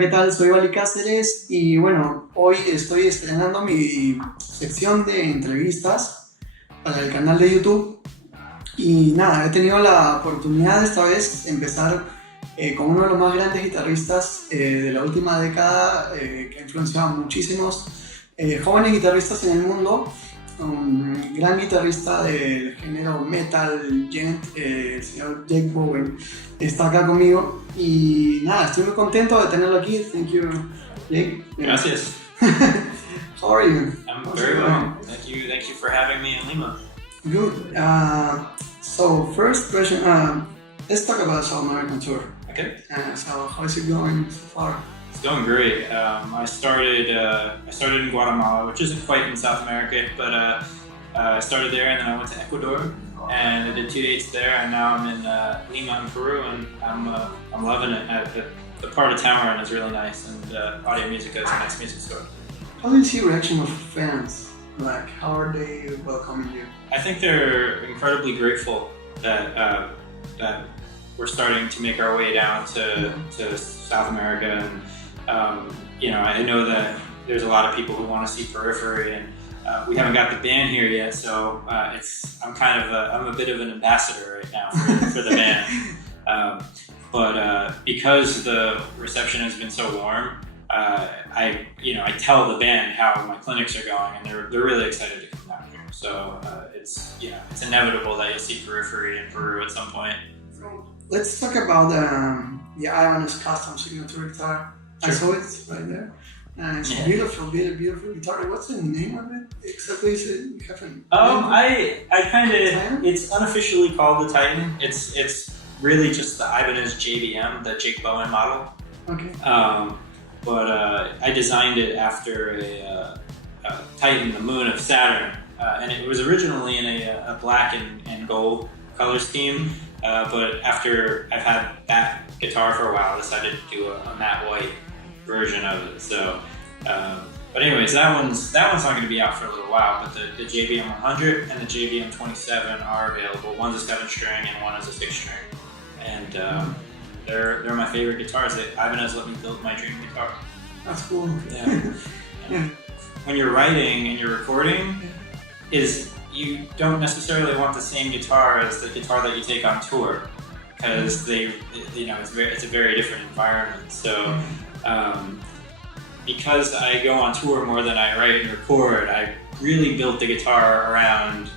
¿qué tal? Soy Vali Caceres y bueno, hoy estoy estrenando mi sección de entrevistas para el canal de YouTube y nada, he tenido la oportunidad esta vez de empezar con uno de los más grandes guitarristas de la última década que ha influenciado a muchísimos jóvenes guitarristas en el mundo. Un gran guitarrista del género metal, gent, el señor Bowen, está acá conmigo y nada, estoy muy contento de tenerlo aquí. Thank you, Jake. Gracias. How are you? I'm very well. Thank you for having me in Lima. Good. So first question, let's talk about South American tour. Okay. So how is it going so far? It's going great. I started in Guatemala, which isn't quite in South America, but I started there and then I went to Ecuador and I did 2 dates there, and now I'm in Lima in Peru, and I'm loving it. The part of town we're in is really nice, and Audio Música is a nice music store. How do you see reaction of fans? Like, how are they welcoming you? I think they're incredibly grateful that that we're starting to make our way down to South America, and I know that there's a lot of people who want to see Peripheral, and we haven't got the band here yet, so I'm a bit of an ambassador right now for the band. But because the reception has been so warm, I tell the band how my clinics are going, and they're really excited to come down here. So it's inevitable that you'll see Peripheral in Peru at some point. So let's talk about the Ibanez custom signature guitar. Sure. I saw it right there. It's a beautiful guitar. What's the name of it exactly? You have it's unofficially called the Titan. It's really just the Ibanez JVM, the Jake Bowen model. Okay. But I designed it after a Titan, the moon of Saturn, and it was originally in a black and gold color scheme. But after I've had that guitar for a while, I decided to do a matte white version of it. So, but anyways, that one's not going to be out for a little while. But the JVM 100 and the JVM 27 are available. One's a 7-string and one is a 6-string, and they're my favorite guitars. Ibanez let me build my dream guitar. That's cool. Yeah. Yeah. When you're writing and you're recording, you don't necessarily want the same guitar as the guitar that you take on tour, because it's a very different environment. So because I go on tour more than I write and record, I really built the guitar around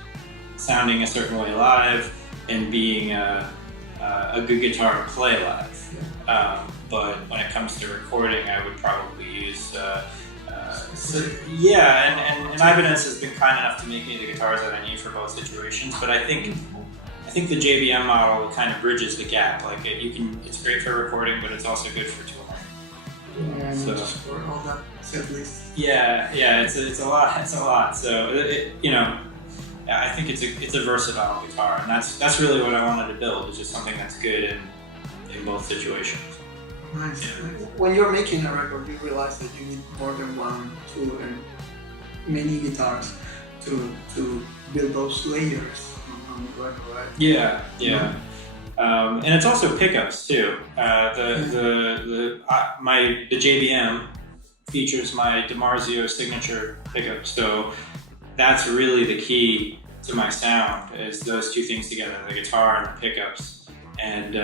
sounding a certain way live and being a good guitar to play live. But when it comes to recording, I would probably use and Ibanez has been kind enough to make me the guitars that I need for both situations. But I think the JVM model kind of bridges the gap. Like it's great for recording, but it's also good for touring. And So just for all that set list. yeah, it's a lot. It's a lot. So I think it's a versatile guitar, and that's really what I wanted to build. Is just something that's good in both situations. Nice. Yeah. When you're making a record, you realize that you need more than one, two, and many guitars to build those layers on the record, right? Yeah. And it's also pickups too. The JVM features my DiMarzio signature pickup, so that's really the key to my sound, is those two things together, the guitar and the pickups. And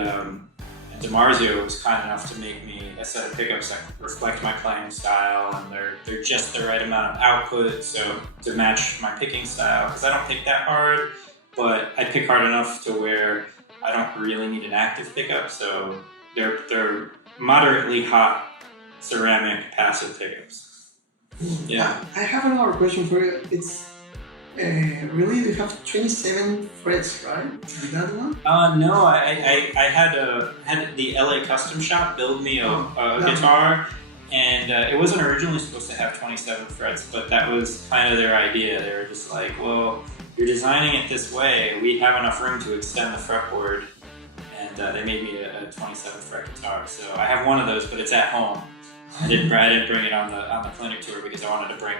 DiMarzio was kind enough to make me a set of pickups that reflect my playing style, and they're just the right amount of output, so to match my picking style, because I don't pick that hard, but I pick hard enough to where I don't really need an active pickup, so they're moderately hot ceramic passive pickups. Yeah. I have another question for you. It's really, you have 27 frets, right? And that one? No, I had the LA Custom Shop build me a guitar, and it wasn't originally supposed to have 27 frets, but that was kind of their idea. They were just like, well, you're designing it this way, we have enough room to extend the fretboard, and they made me a 27 fret guitar. So I have one of those, but it's at home. I didn't bring it on the clinic tour because I wanted to bring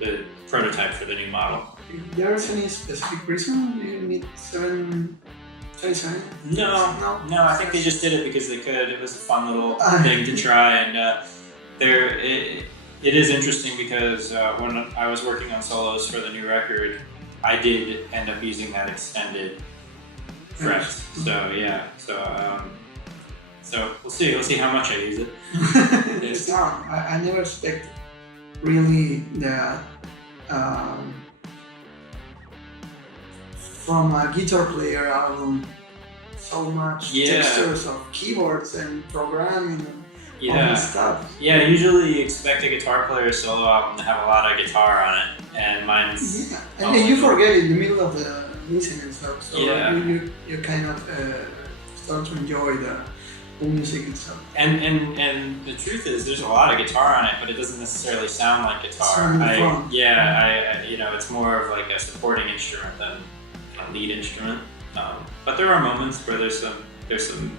the prototype for the new model. Is there any specific reason you need 7 27? No. I think they just did it because they could. It was a fun little thing to try, and it is interesting because when I was working on solos for the new record, I did end up using that extended fret. So yeah, so we'll see. We'll see how much I use it. It's I never expect really that from a guitar player album so much textures of keyboards and programming and all this stuff. Yeah, usually you expect a guitar player solo album to have a lot of guitar on it, and mine's... Yeah, and then you forget in the middle of the mixing and stuff, so you kind of start to enjoy the music and stuff. And the truth is, there's a lot of guitar on it, but it doesn't necessarily sound like guitar. It's more of like a supporting instrument than a lead instrument. But there are moments where there's some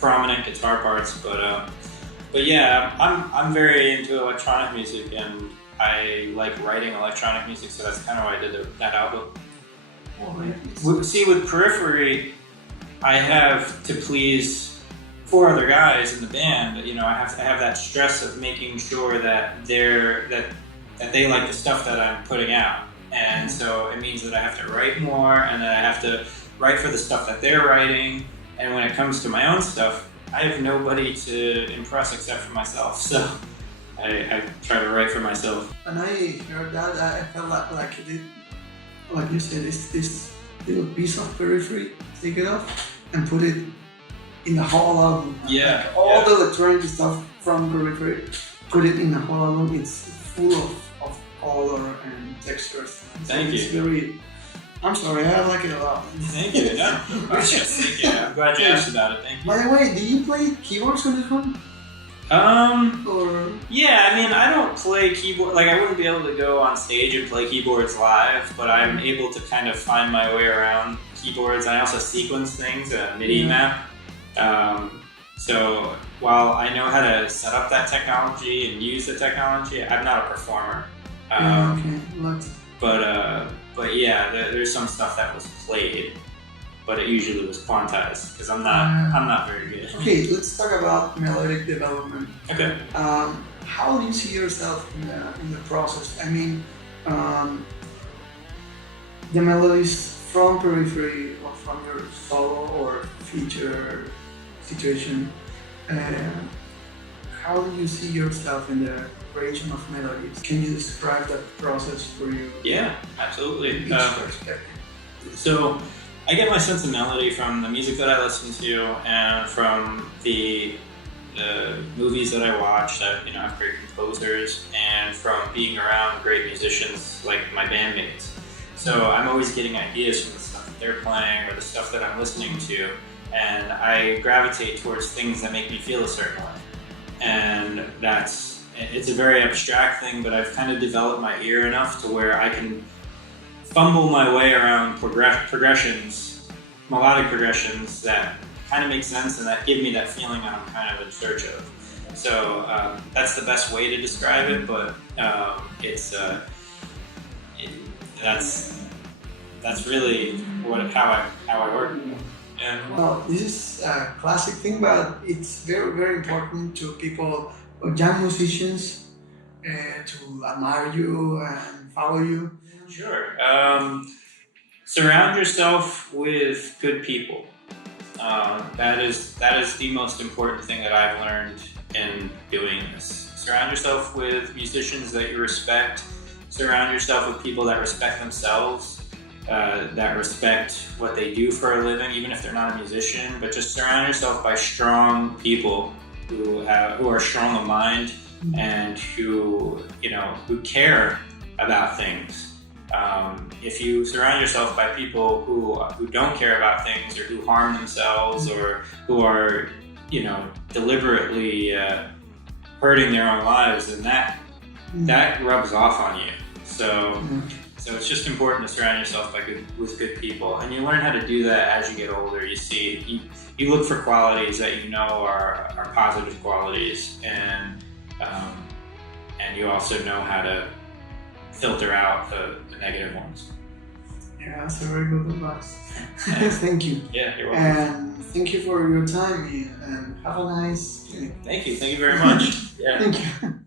prominent guitar parts, but yeah, I'm very into electronic music, and I like writing electronic music, so that's kind of why I did that album. See, with Peripheral, I have to please 4 other guys in the band. You know, I have that stress of making sure that they like the stuff that I'm putting out, and so it means that I have to write more, and that I have to write for the stuff that they're writing. And when it comes to my own stuff, I have nobody to impress except for myself. So I try to write for myself. When I heard that, I felt like you said, this little piece of Peripheral, take it off and put it in the whole album. Yeah. Like all the electronic stuff from Peripheral, put it in the whole album. It's full of color and textures. Thank you. It's very... I'm sorry, I like it a lot. Thank you. No, thank you. I'm glad you asked about it. Thank you. By the way, do you play keyboards on this one? Yeah, I mean, I don't play keyboard, like I wouldn't be able to go on stage and play keyboards live, but I'm able to kind of find my way around keyboards. I also sequence things, a MIDI map. So while I know how to set up that technology and use the technology, I'm not a performer. But yeah, there's some stuff that was played, but it usually was quantized because I'm not very good. Okay, let's talk about melodic development. Okay. How do you see yourself in the process? I mean, the melodies from Peripheral or from your solo or feature situation. How do you see yourself in the creation of melodies? Can you describe that process for you? Yeah, absolutely. So I get my sense of melody from the music that I listen to and from the movies that I watch that have great composers, and from being around great musicians like my bandmates. So I'm always getting ideas from the stuff that they're playing or the stuff that I'm listening to, and I gravitate towards things that make me feel a certain way. And it's a very abstract thing, but I've kind of developed my ear enough to where I can fumble my way around progressions, melodic progressions that kind of make sense and that give me that feeling that I'm kind of in search of. So that's the best way to describe it, but that's really how I work. Yeah. Well, this is a classic thing, but it's very, very important to people, young musicians, to admire you and follow you. Sure. Surround yourself with good people. That is the most important thing that I've learned in doing this. Surround yourself with musicians that you respect. Surround yourself with people that respect themselves. That respect what they do for a living, even if they're not a musician. But just surround yourself by strong people who are strong of mind and who care about things. If you surround yourself by people who don't care about things or who harm themselves or who are deliberately hurting their own lives, then that rubs off on you. So it's just important to surround yourself with good people, and you learn how to do that as you get older. You look for qualities that are positive qualities, and you also know how to filter out the negative ones. Yeah. Yeah, that's a very good advice. Thank you. Yeah, you're welcome. And thank you for your time, and have a nice day. Thank you very much. Yeah. Thank you.